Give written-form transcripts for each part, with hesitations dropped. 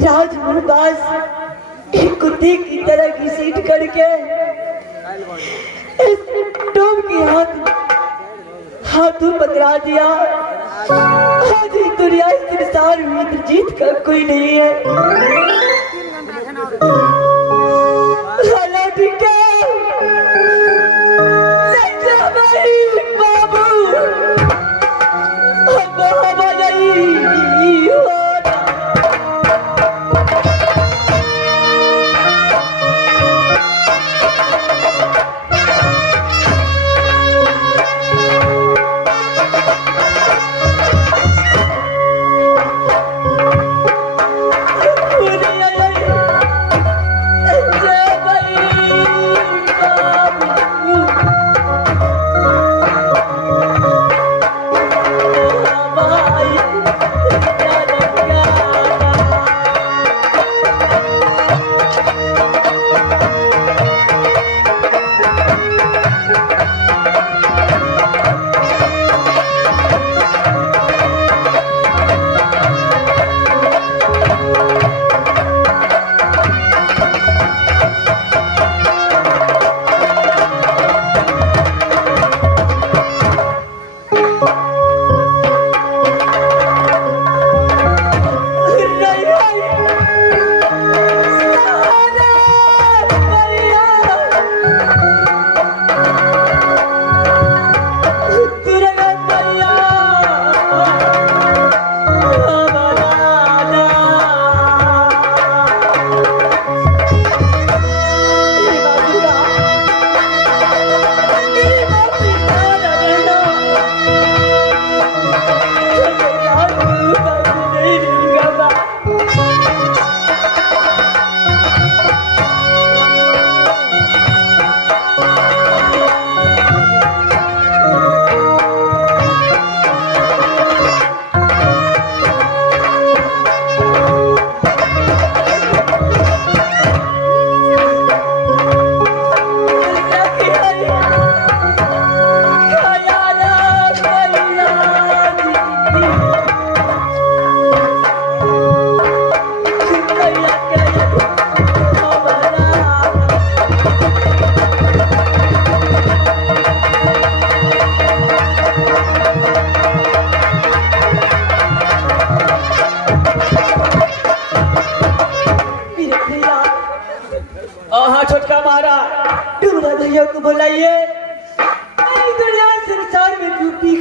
राजमुरबाज एक कुत्ते की तरह घसीट करके इस टोम के हाथों पकड़ा दिया। आज ही दुनिया इस संसार में जीत का कोई नहीं है।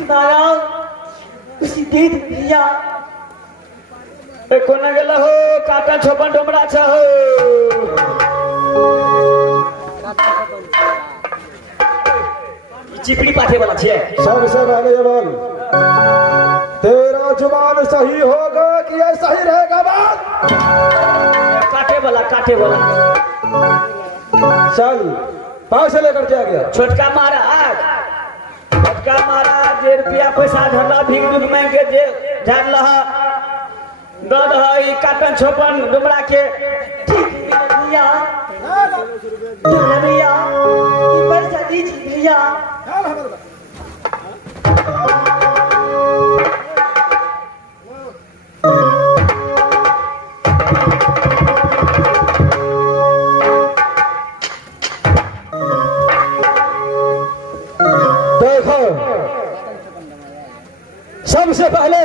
मारा उसी दे दे भैया। कोना गेला हो काटा छोपन डोमरा छ हो चिपड़ी पाथे वाला छे। सबसे पहले ये बोल, तेरा जुबान सही होगा कि ये सही रहेगा बात? काटे वाला चल पैसे लेकर के आ गया। छोटका महाराज जे रुपया पैसा धरला भीख दुख मांग के जे धरला दद है काटन छोपन डुमरा के। ठीक है भैया, भैया ये पैसा दीजिए भैया। देखो सबसे पहले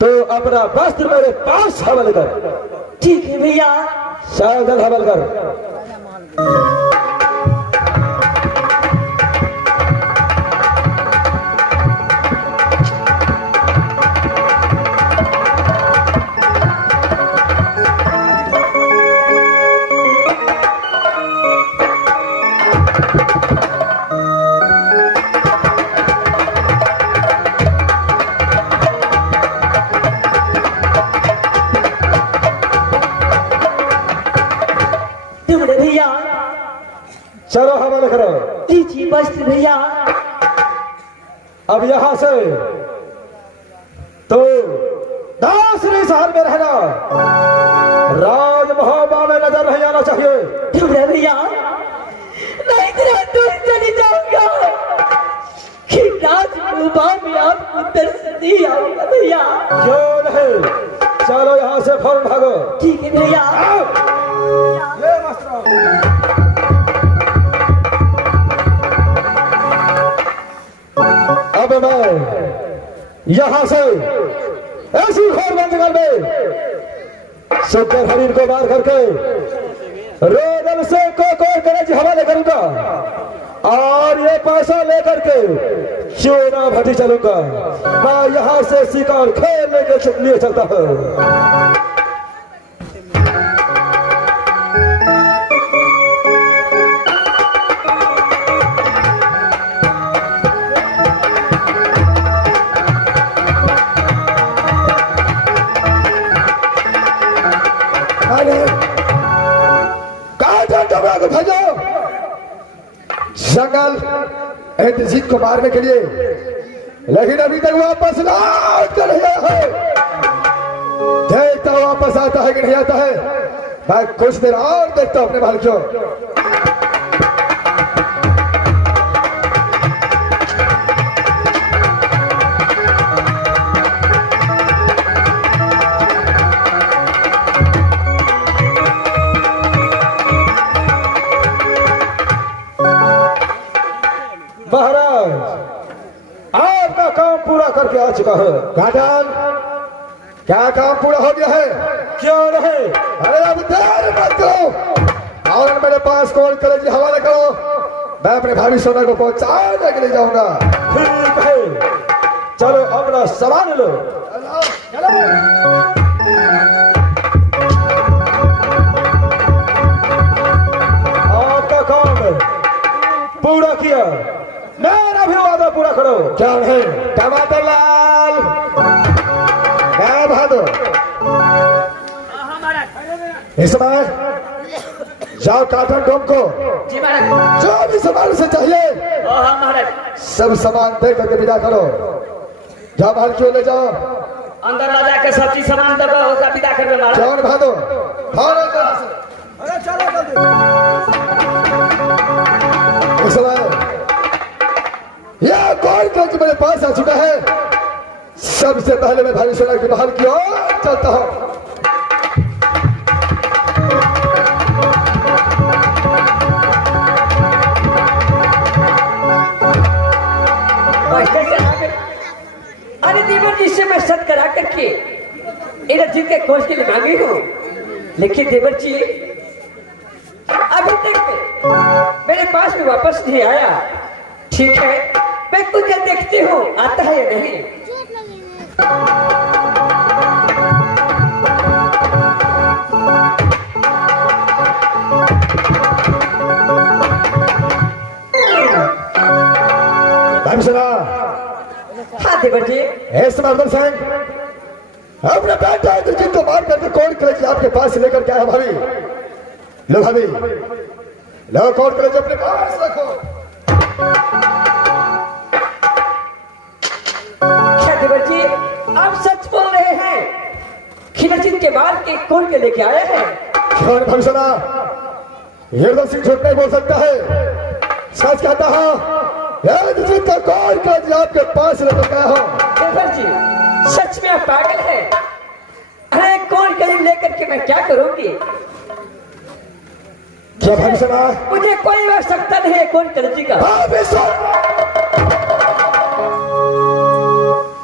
तो अपना वस्त्र मेरे पास हवल कर। ठीक है भैया। सावधान हवल कर। भैया चलो हवल करो। लीजिए वस्त्र भैया। अब यहां से तो 10 साल में रहना, राज महोबा में नजर नहीं आना चाहिए। भैया नहीं तेरा दूर चली जाऊंगा कि राज महोबा में आपको दर्शन नहीं आऊंगा भैया। क्यों नहीं, चलो यहां से फौरन भागो। ठीक है भैया। ले मास्टर। अब मैं यहां से ऐसी घोर जंगल में सुकर हरिण को मार करके रोदन से को करे हवाले करूंगा और ये पैसा लेकर के चोरा भटी चलूंगा। मैं यहां से शिकार खेलने के लिए चलता हूं। को भेजो जंगल इंद्रजीत को मारने के लिए, लेकिन अभी तक वापस लौट कर नहीं आया है। देखता हूं वापस आता है कि नहीं आता है। मैं कुछ देर और देखता हूं अपने बाल क्यों। महाराज आपका काम पूरा करके आ चुका है। घाटन क्या काम पूरा हो गया है? क्यों नहीं? अरे अब देर मत करो और मेरे पास कॉल करे जी हवाले करो। मैं अपने भाभी सोना को पहुंचाने के लिए जाऊंगा। ठीक है, चलो अपना सामान लो। आपका काम पूरा किया, मेरा भी वादा पूरा करो। क्या है? टमाटर लाल क्या बहादुर, इस समय जाओ काटन डोम को जी महाराज। जो भी सामान से चाहिए महाराज सब सामान दे करके विदा करो। जाओ बाहर क्यों ले जाओ, अंदर ला जाके सब चीज सामान दबा होगा विदा करबे महाराज। जवान बहादुर अरे चलो जल्दी। इस समय यह कौन कंज मेरे पास आ चुका है। सबसे पहले मैं भारी सेना के बाहर की ओर चलता हूं। अरे देवर जी से मैं सत करा करके इधर जी के खोज के लिए मांगी हूँ, लेकिन देवर जी अभी तक मेरे पास में वापस नहीं आया। ठीक है, मैं तुझे देखती हूँ, आता है या नहीं? भीमसेना, हाँ देवर जी। ऐसे मर्दन सिंह अपने बेटा इंद्रजीत को मार करके कोर्ट कलेज आपके पास से लेकर क्या है भाभी? लो भाभी, लो कोर्ट कलेज अपने पास रखो। क्या देवर जी आप सच बोल रहे हैं? इंद्रजीत के मार के कौन के लेके आए हैं? क्यों भीमसेना, इंद्रजीत सिंह झूठ नहीं बोल सकता है, सच कहता हूँ। इंद्रजीत का कोर्ट कलेज आपके पास लेकर आया हूँ। देवर जी सच में आप पागल है। अरे कौन करीब लेकर के मैं क्या करूंगी? क्या भीमसेना? मुझे कोई आवश्यकता नहीं है कौन कलजी का।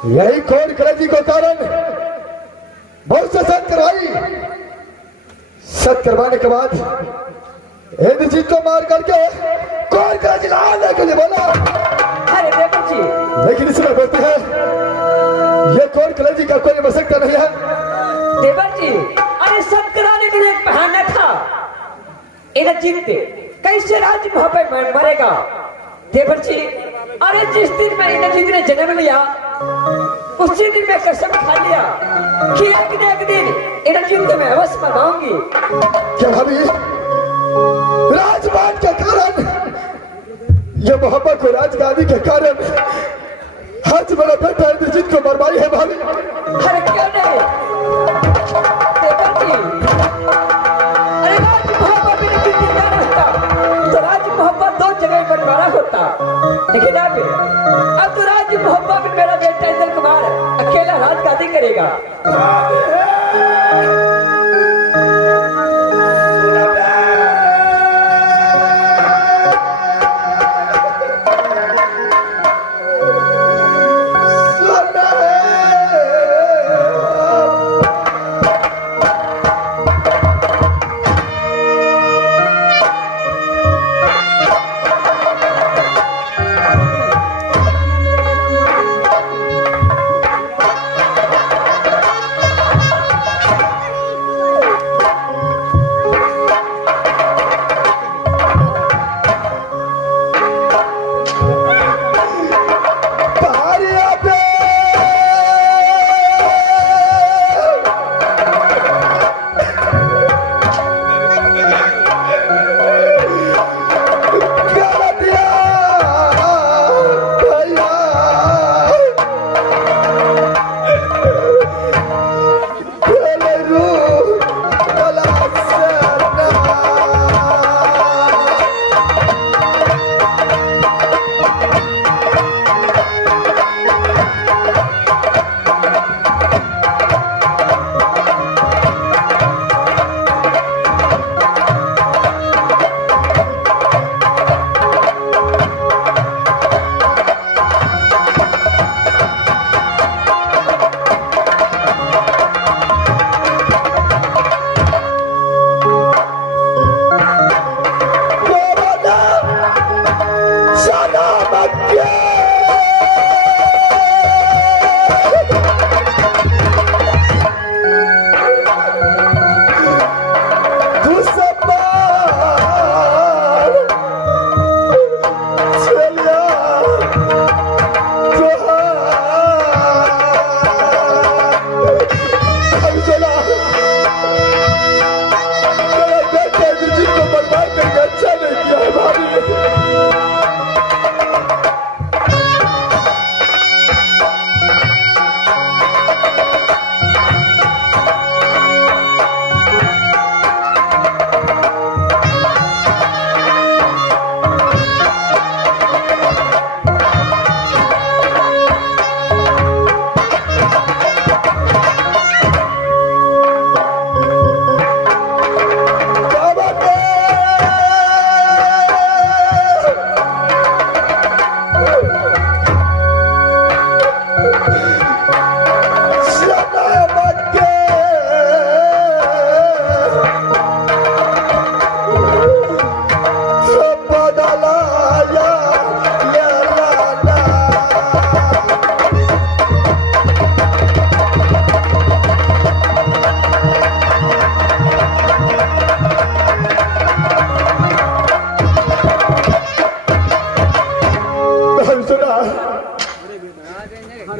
यही कौन कलेजी को कारण बहुत से सत्य करवाई, सत्य करवाने के बाद इंद्रजीत को मार करके कौन कलेजी लाने के लिए बोला। अरे देवर जी लेकिन इसमें बोलते हैं ये कौन कलेजी का कोई आवश्यकता नहीं है। देवर जी अरे सब कराने के लिए एक बहाना था। इंद्रजीत कैसे राज पे मरेगा? देवर जी अरे जिस दिन में इंद्रजीत ने जन्म लिया उसी दिन मैं कसम खा लिया कि एक न एक दिन इंद्रजीत को मैं अवश्य मनाऊंगी। क्या भाभी राजपाट के कारण, ये मोहब्बत को राजगादी के कारण आज मेरा बेटा इंद्रजीत को मरवाई है भाभी? अरे क्यों नहीं देवर जी? अरे राज मोहब्बत में जिंदा रहता तो राज मोहब्बत दो जगह बंटवारा होता, लेकिन अब तो राज मोहब्बत में मेरा बेटा इंद्र कुमार अकेला राजगादी करेगा।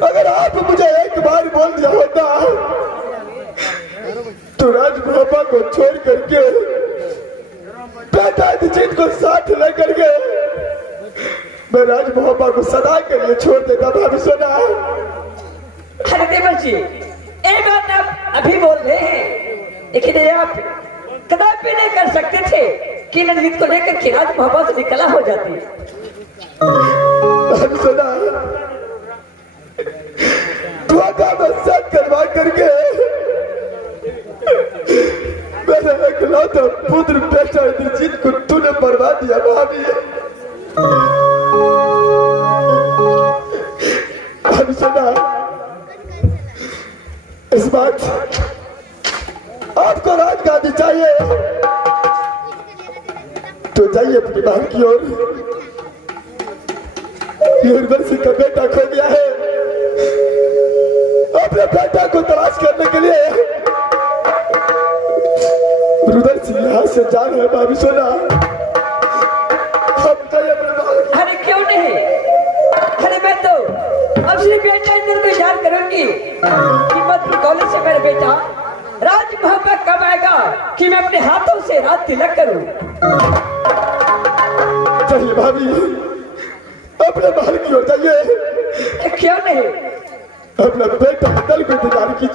अगर आप मुझे एक बार बोल दिया होता तो राज भोपा को छोड़ करके बेटा जीत को साथ लेकर के मैं राज भोपा को सदा के लिए छोड़ देता भाभी सोना। अरे देवर जी, एक बात आप अभी बोल रहे हैं, लेकिन ये आप कदापि नहीं कर सकते थे कि रणजीत को लेकर के राज मोहब्बत से निकला हो जाती। भाभी सोना, मैं साथ करवा करके मेरे इकलौता पुत्र बेटा इंद्रजीत को तूने बर्बा दिया भाभी। भाभी सोना, इस बात आपको राजगादी चाहिए तो जाइए अपनी बहन की ओर। यूनिवर्सिटी का बेटा खो गया है, अपने बेटा को तलाश करने के लिए रुदल सिंह यहाँ से जा रहे हैं भाभी सोना। हम जाइए अपने बहन। अरे क्यों नहीं, अरे मैं तो अपने बेटा इंद्र को याद करूंगी कि मत कॉलेज से मेरा बेटा राज मोहब्बत कब आएगा कि मैं अपने हाथों से रात तिलक करूं। चलिए भाभी, अपने बहन की ओर जाइए। क्यों नहीं, अपना बेटा दल को इंतजार कीजिए।